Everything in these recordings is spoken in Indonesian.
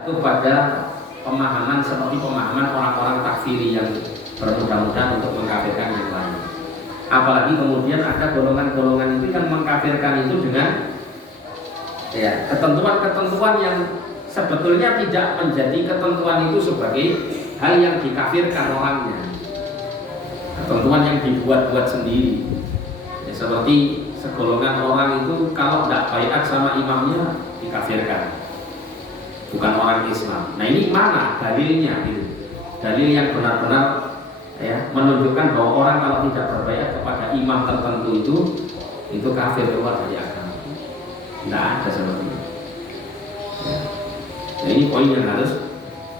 itu pada pemahaman seperti pemahaman orang-orang takfiri yang bermudah-mudahan untuk mengkafirkan yang lain. Apalagi kemudian ada golongan-golongan itu yang mengkafirkan itu dengan ketentuan-ketentuan yang sebetulnya tidak menjadi ketentuan itu sebagai hal yang dikafirkan orangnya. Ketentuan yang dibuat-buat sendiri. Ya, seperti segolongan orang itu kalau tidak baiat sama imamnya dikafirkan. Bukan orang Islam. Nah ini mana dalilnya gitu? Dalil yang benar-benar menunjukkan bahwa orang kalau tidak berbaiat kepada imam tertentu itu kafir, keluar dari agama. Tidak ada seperti itu. Nah ini poin yang harus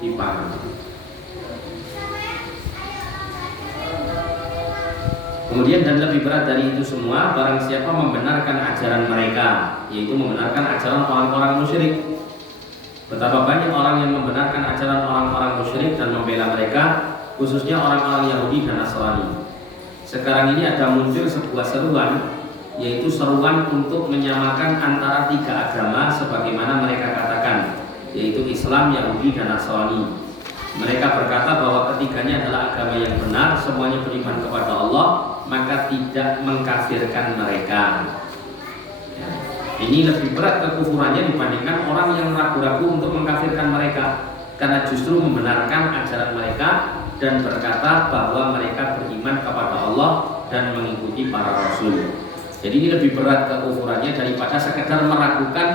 dipahami. Kemudian dan lebih berat dari itu semua, barang siapa membenarkan ajaran mereka, yaitu membenarkan ajaran orang-orang musyrik. Betapa banyak orang yang membenarkan ajaran orang-orang musyrik dan membela mereka, khususnya orang-orang Yahudi dan Nasrani. Sekarang ini ada muncul sebuah seruan, yaitu seruan untuk menyamakan antara tiga agama sebagaimana mereka katakan, yaitu Islam, Yahudi, dan Nasrani. Mereka berkata bahwa ketiganya adalah agama yang benar, semuanya beriman kepada Allah, maka tidak mengkafirkan mereka. Ini lebih berat kekufurannya dibandingkan orang yang ragu-ragu untuk mengkafirkan mereka, karena justru membenarkan ajaran mereka dan berkata bahwa mereka beriman kepada Allah dan mengikuti para rasul. Jadi ini lebih berat kekufurannya daripada sekedar meragukan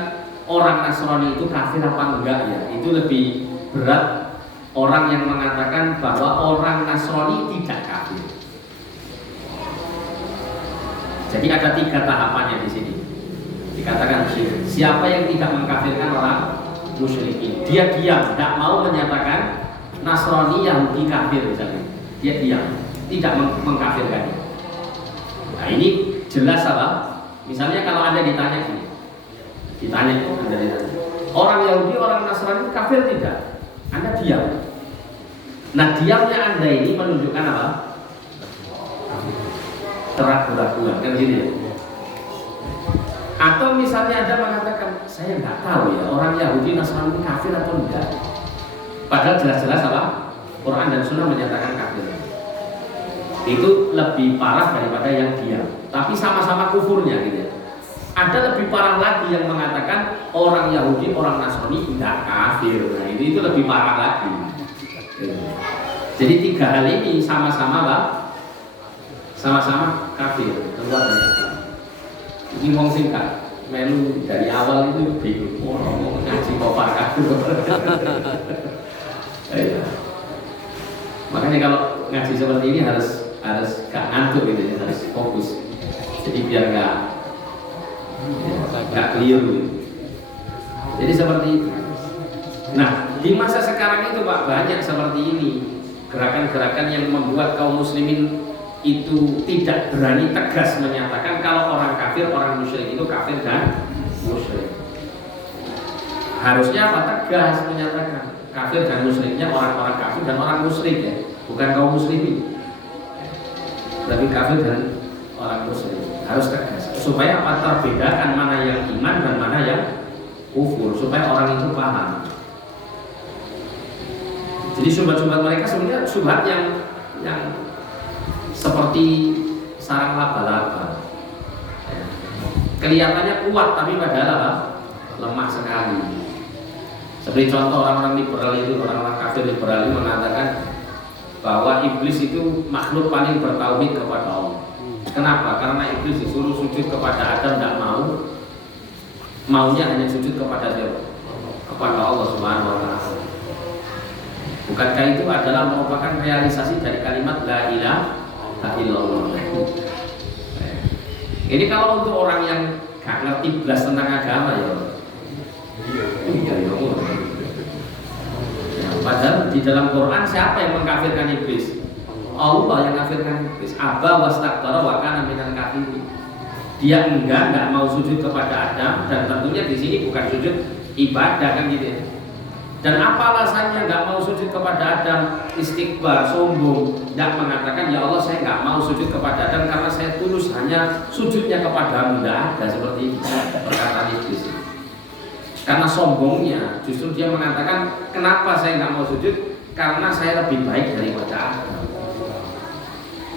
orang Nasrani itu kafir apa enggak ya. Itu lebih berat orang yang mengatakan bahwa orang Nasrani tidak kafir. Jadi ada tiga tahapannya di sini. Dikatakan siapa yang tidak mengkafirkan orang musyrikin, dia diam, tidak mau menyatakan Nasrani Yahudi kafir misalnya, dia diam, tidak mengkafirkannya. Nah ini jelas apa? Misalnya kalau Anda ditanya orang Yahudi, orang Nasrani kafir tidak? Anda diam. Nah diamnya Anda ini menunjukkan apa? Keraguan-keraguan, kan gitu ya? Atau misalnya Anda mengatakan, saya nggak tahu ya orang Yahudi Nasrani kafir atau enggak. Padahal jelas-jelas apa? Quran dan Sunnah menyatakan kafir. Itu lebih parah daripada yang diam. Tapi sama-sama kufurnya gitu ya. Ada lebih parah lagi yang mengatakan orang Yahudi, orang Nasrani tidak kafir. Nah itu lebih parah lagi. Jadi tiga hal ini sama-sama apa? Sama-sama kafir, keluar dari agama. Ini ngomong singkat, melu dari awal itu bingung, ngomong ngaji kopar kafir. Makanya kalau ngaji seperti ini harus gak ngantuk gitu ya, harus fokus. Jadi biar gak keliru. Jadi seperti itu. Nah di masa sekarang itu Pak banyak seperti ini, gerakan-gerakan yang membuat kaum muslimin itu tidak berani tegas menyatakan kalau orang kafir, orang musyrik itu kafir dan musyrik. Harusnya apa? Tegas menyatakan kafir dan musyriknya orang-orang kafir dan orang musyrik ya, bukan kaum muslimin. Tapi kafir dan orang musyrik harus tegas supaya apa? Terbedakan mana yang iman dan mana yang kufur, supaya orang itu paham. Jadi subhat-subhat mereka sebenarnya subhat yang seperti sarang laba-laba, kelihatannya kuat tapi padahal apa? Lemah sekali. Seperti contoh orang-orang liberal itu, orang-orang kafir liberal itu mengatakan bahwa iblis itu makhluk paling bertauhid kepada Allah. Kenapa? Karena iblis disuruh sujud kepada Adam, tidak mau, maunya hanya sujud kepada siapa? Kepada Allah Subhanahu wa Ta'ala. Bukankah itu adalah merupakan realisasi dari kalimat la ilaha illallah. Ini kalau untuk orang yang gak ngerti belas tentang agama ya. Padahal di dalam Quran siapa yang mengkafirkan iblis? Allah yang mengkafirkan iblis. Aba wastakbara wa kana minal kafirin. Dia enggak mau sujud kepada Adam, dan tentunya di sini bukan sujud ibadah kan gitu ya. Dan apa alasannya nggak mau sujud kepada Adam? Istikbar, sombong, tidak mengatakan ya Allah saya nggak mau sujud kepada Adam karena saya tulus hanya sujudnya kepadamu. Tidak ada seperti itu perkataan iblis. Karena sombongnya, justru dia mengatakan, kenapa saya nggak mau sujud? Karena saya lebih baik daripada Adam.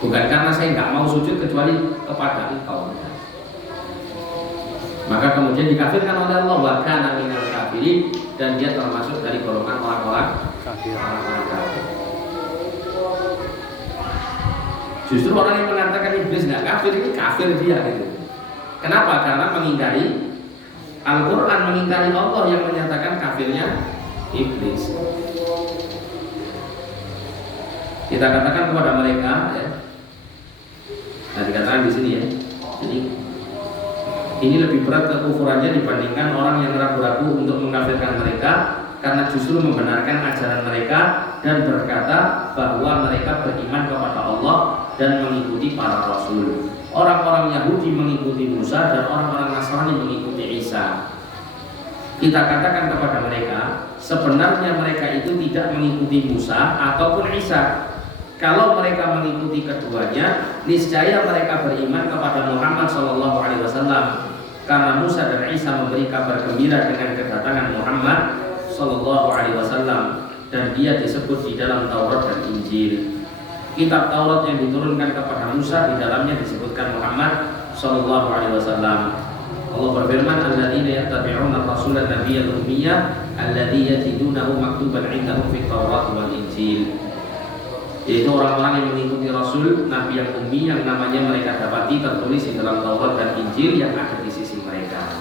Bukan karena saya nggak mau sujud kecuali kepada engkau. Maka kemudian dikafirkan oleh Allah, wa kana minal kafirin, dan dia termasuk dari golongan orang-orang kafir. Justru orang yang mengatakan iblis nggak kafir, ini kafir dia gitu. Kenapa? Karena mengingkari Al-Quran, mengingkari Allah yang menyatakan kafirnya iblis. Kita katakan kepada mereka, ya. Nah, dikatakan di sini ya. Jadi ini lebih berat kekufurannya dibandingkan orang yang ragu-ragu untuk mengkafirkan mereka, karena justru membenarkan ajaran mereka dan berkata bahwa mereka beriman kepada Allah dan mengikuti para rasul. Orang-orang Yahudi mengikuti Musa dan orang-orang Nasrani mengikuti Isa. Kita katakan kepada mereka, sebenarnya mereka itu tidak mengikuti Musa ataupun Isa. Kalau mereka mengikuti keduanya, niscaya mereka beriman kepada Muhammad SAW. Karena Musa dan Isa memberi kabar gembira dengan kedatangan Muhammad SAW, dan dia disebut di dalam Taurat dan Injil. Kitab Taurat yang diturunkan kepada Musa, di dalamnya disebutkan Muhammad SAW. Allah berfirman, alladzina yattabi'una ar-rasula an-nabiyyal ummiyya alladzi yajidunahu maktuban 'indahum fit Taurat wal Injil. Yaitu orang-orang yang mengikuti Rasul Nabi yang ummi, yang namanya mereka dapati tertulis di dalam Taurat dan Injil yang ada di sisi mereka.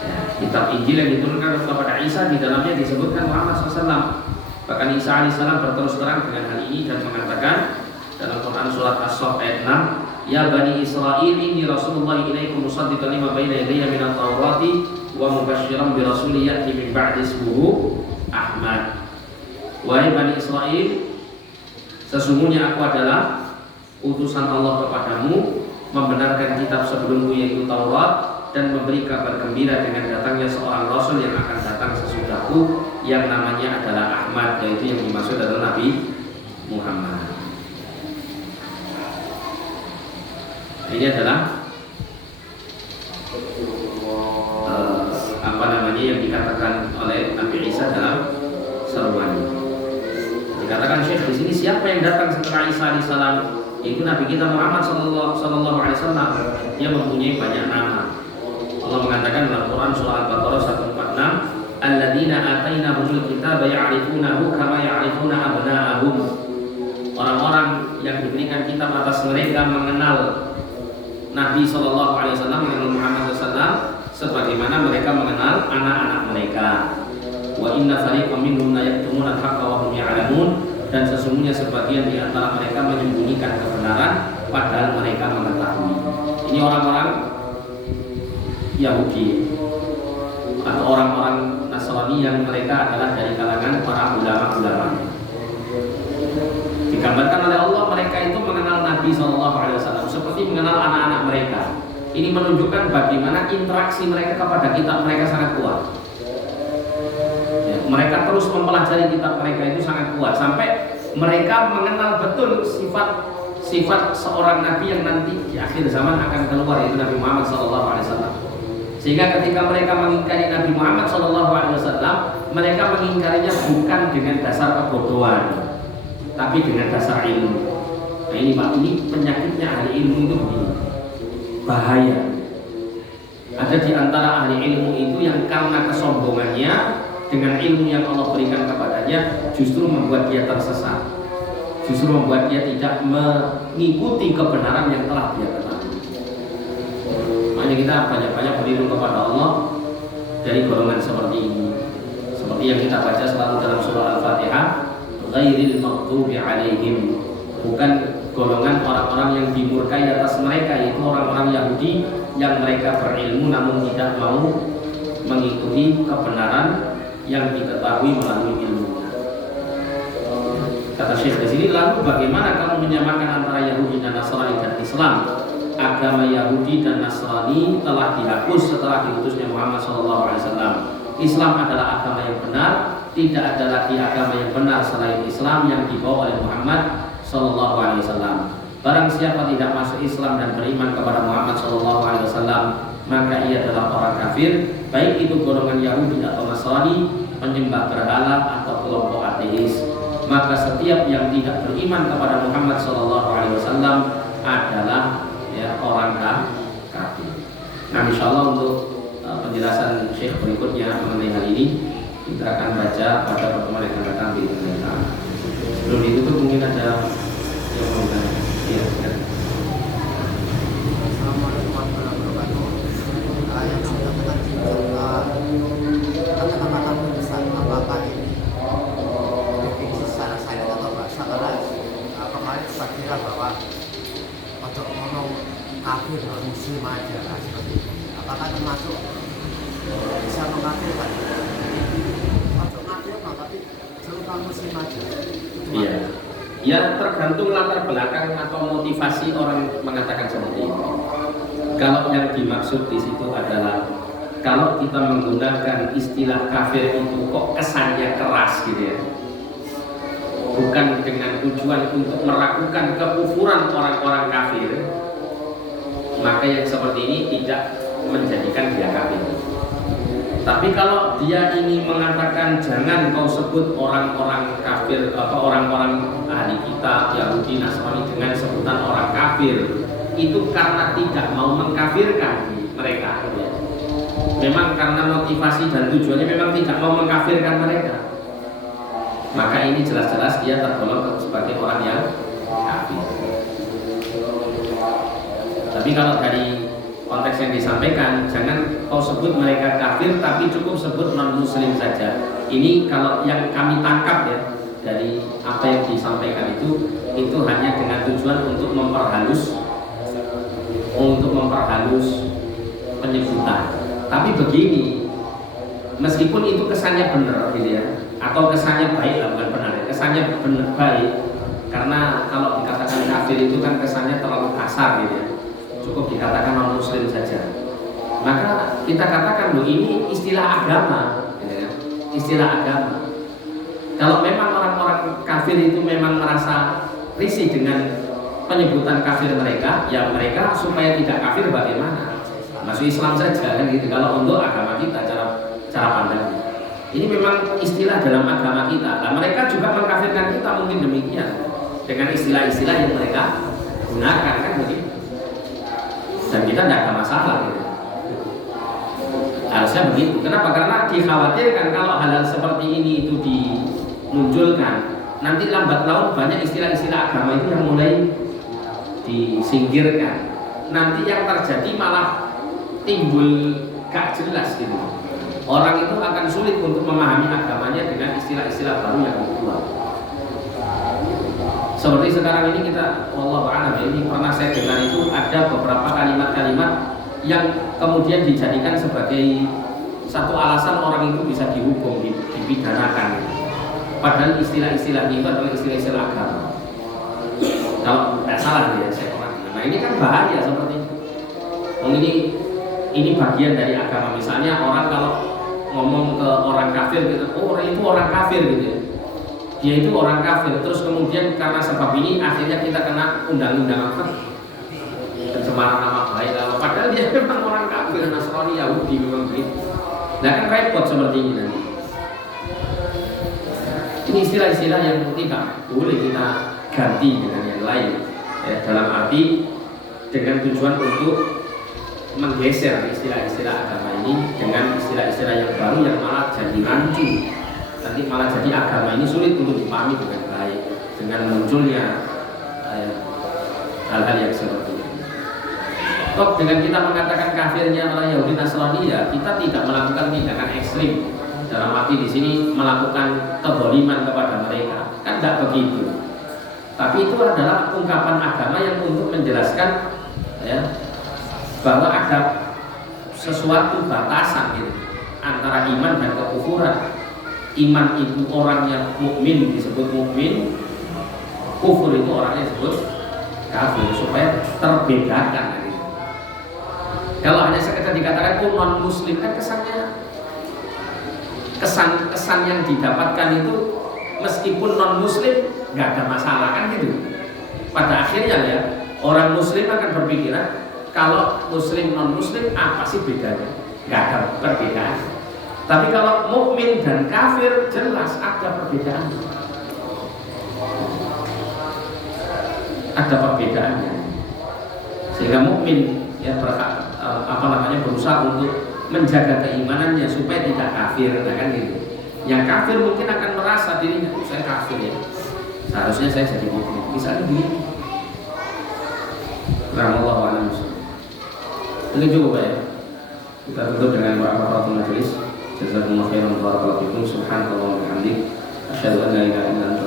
Ya, kitab Injil yang diturunkan kepada Isa, di dalamnya disebutkan Muhammad SAW. Bahkan Isa alaihissalam berterus terang dengan hal ini dan mengatakan dalam Quran surat As-Saff ayat 6, ya Bani Israel, inni Rasulullah ilaikum musaddiqan lima baina yadayya minat Taurati wa mubasysyiran bi rasulin ya'ti min ba'di ismuhu Ahmad. Wahai Bani Israel, sesungguhnya aku adalah utusan Allah kepadamu, membenarkan kitab sebelummu yaitu Taurat, dan memberi kabar gembira dengan datangnya seorang Rasul yang akan datang sesudahku, yang namanya adalah Ahmad, yaitu yang dimaksud adalah Nabi Muhammad. Ini adalah yang dikatakan oleh Nabi Isa dalam seruannya. Dikatakan Syekh di sini, siapa yang datang setelah Isa alaihissalam? Itu Nabi kita Muhammad sallallahu alaihi wasallam. Dia mempunyai banyak nama. Allah mengatakan dalam Quran surah Al-Baqarah 146, alladzina atainahumul kitaba ya'rifunahu kama ya'rifuna abna'ahum. Orang-orang yang diberikan kitab atas mereka mengenal Nabi sallallahu alaihi wasallam, mengenal Muhammad sallallahu, sebagaimana mereka mengenal anak-anak mereka. Wa inna fariqam minhum la yaktumuna al-haqqa wa hum ya'lamun, dan sesungguhnya sebagian di antara mereka menyembunyikan kebenaran padahal mereka mengetahui. Ini orang-orang Yahudi atau orang-orang Nasrani yang mereka adalah dari kalangan para ulama-ulama. Digambarkan oleh Allah mereka itu mengenal Nabi SAW seperti mengenal anak-anak mereka. Ini menunjukkan bagaimana interaksi mereka kepada kitab mereka sangat kuat. Ya, mereka terus mempelajari kitab mereka itu sangat kuat sampai mereka mengenal betul sifat seorang Nabi yang nanti di akhir zaman akan keluar, yaitu Nabi Muhammad SAW. Sehingga ketika mereka mengingkari Nabi Muhammad SAW, mereka mengingkarinya bukan dengan dasar kebodohan, tapi dengan dasar ilmu. Nah ini Pak, ini penyakitnya ahli ilmu itu begini, bahaya. Ada di antara ahli ilmu itu yang karena kesombongannya dengan ilmu yang Allah berikan kepadanya justru membuat dia tersesat, justru membuat dia tidak mengikuti kebenaran yang telah dia ketahui. Makanya kita banyak-banyak berlindung kepada Allah dari golongan seperti ini, seperti yang kita baca selalu dalam surah Al-Fatihah, ghairil maghdubi alaihim, bukan golongan orang-orang yang dimurkai atas mereka, yaitu orang-orang Yahudi yang mereka berilmu namun tidak mau mengikuti kebenaran yang diketahui melalui ilmu. Kata Syekh di sini, lalu bagaimana kamu menyamakan antara Yahudi dan Nasrani dan Islam? Agama Yahudi dan Nasrani telah dihapus setelah diutusnya Muhammad SAW. Islam adalah agama yang benar, tidak ada lagi agama yang benar selain Islam yang dibawa oleh Muhammad SAW. Barang siapa tidak masuk Islam dan beriman kepada Muhammad SAW, maka ia adalah orang kafir, baik itu golongan Yahudi atau Nasrani, penyembah berhala atau kelompok ateis. Maka setiap yang tidak beriman kepada Muhammad SAW adalah orang kafir. Nah, insyaallah untuk penjelasan Syekh berikutnya mengenai hal ini kita akan baca pada pertemuan yang akan datang di Indonesia. Sebelum ditutup mungkin ada yang mau bertanya. Iya, silakan. Assalamualaikum warahmatullahi wabarakatuh. Yang sudah kata-kata penulisan apakah ini definisi secara sains atau bahasa, karena kemarin sempat bilang bahwa untuk ngomong kafir non muslim aja lah seperti itu. Apakah termasuk bisa mengkafirkan? Untuk kafir tapi seluruh muslim aja. Iya. Ya tergantung latar belakang atau motivasi orang mengatakan seperti itu. Kalau yang dimaksud di situ adalah kalau kita menggunakan istilah kafir itu kok kesannya keras gitu ya, bukan dengan tujuan untuk meragukan kekufuran orang-orang kafir, maka yang seperti ini tidak menjadikan dia kafir. Tapi kalau dia ini mengatakan jangan kau sebut orang-orang kafir atau orang-orang ahli kitab Yahudi Nasrani dengan sebutan orang kafir, itu karena tidak mau mengkafirkan mereka. Memang karena motivasi dan tujuannya memang tidak mau mengkafirkan mereka, maka ini jelas-jelas dia tergolong sebagai orang yang kafir. Tapi kalau dari konteks yang disampaikan, jangan kau sebut mereka kafir, tapi cukup sebut non muslim saja. Ini kalau yang kami tangkap ya dari apa yang disampaikan itu hanya dengan tujuan untuk memperhalus penyebutan. Tapi begini, meskipun itu kesannya benar gitu ya, atau kesannya baik lah, bukan benar ya, kesannya benar baik, karena kalau dikatakan kafir itu kan kesannya terlalu kasar gitu ya, cukup dikatakan non muslim saja. Maka kita katakan loh, ini istilah agama gitu ya, istilah agama. Kalau memang orang-orang kafir itu memang merasa risih dengan penyebutan kafir mereka, ya mereka supaya tidak kafir bagaimana? Masuk Islam saja kan gitu. Kalau untuk agama kita cara pandang ini memang istilah dalam agama kita. Nah, mereka juga mengkafirkan kita mungkin demikian dengan istilah-istilah yang mereka gunakan kan begitu. Dan kita tidak ada masalah gitu. Harusnya begitu. Kenapa? Karena dikhawatirkan kalau hal-hal seperti ini itu dimunculkan, nanti lambat laun banyak istilah-istilah agama itu yang mulai disingkirkan. Nanti yang terjadi malah timbul gak jelas gitu. Orang itu akan sulit untuk memahami agamanya dengan istilah-istilah baru yang keluar. Seperti sekarang ini kita, wallahu a'lam ya, ini pernah saya dengar itu ada beberapa kalimat-kalimat yang kemudian dijadikan sebagai satu alasan orang itu bisa dihukum, dipidanakan. Padahal istilah-istilah ini adalah istilah-istilah agama. Kalau tidak salah ya, saya pernah dengar. Nah ini kan bahaya seperti itu. Ini bagian dari agama. Misalnya orang kalau ngomong ke orang kafir gitu, oh itu orang kafir gitu ya. Dia itu orang kafir. Terus kemudian karena sebab ini akhirnya kita kena undang-undang apa? Pencemaran nama baik. Padahal dia memang orang kafir, Nasrani, Yahudi memang begitu. Nah kan repot seperti ini nanti. Ini istilah-istilah yang tidak boleh kita ganti dengan yang lain ya, dalam arti dengan tujuan untuk menggeser istilah-istilah agama ini dengan istilah-istilah yang baru yang malah jadi rancu, nanti malah jadi agama ini sulit untuk dipahami dengan baik dengan munculnya hal-hal yang seperti ini. Kok dengan kita mengatakan kafirnya orang Yahudi Nasrani ya kita tidak melakukan tindakan ekstrim dalam arti di sini melakukan kezaliman kepada mereka, kan tidak begitu. Tapi itu adalah ungkapan agama yang untuk menjelaskan ya, bahwa ada sesuatu batasan gitu antara iman dan kekufuran. Iman itu orangnya mukmin disebut mukmin, kufur itu orangnya disebut kafir, supaya terbedakan gitu. Kalau hanya sekedar dikatakan non muslim kan kesannya kesan yang didapatkan itu meskipun non muslim nggak ada masalah kan gitu. Pada akhirnya ya orang muslim akan berpikiran kalau muslim non muslim apa sih bedanya? Nggak ada perbedaan. Tapi kalau mukmin dan kafir jelas ada perbedaan. Ada perbedaannya. Sehingga mukmin ya berusaha untuk menjaga keimanannya supaya tidak kafir, kan gitu. Yang kafir mungkin akan merasa dirinya saya kafir ya. Seharusnya saya jadi mukmin. Misalnya begini. Rahmatullah wa ini cukup ya. Kita tutup dengan kafaratul majelis. Jazakumullahu khairan wa barakallahu fikum. Subhanallah wa bihamdihi. Asyhadu an la ilaha illa anta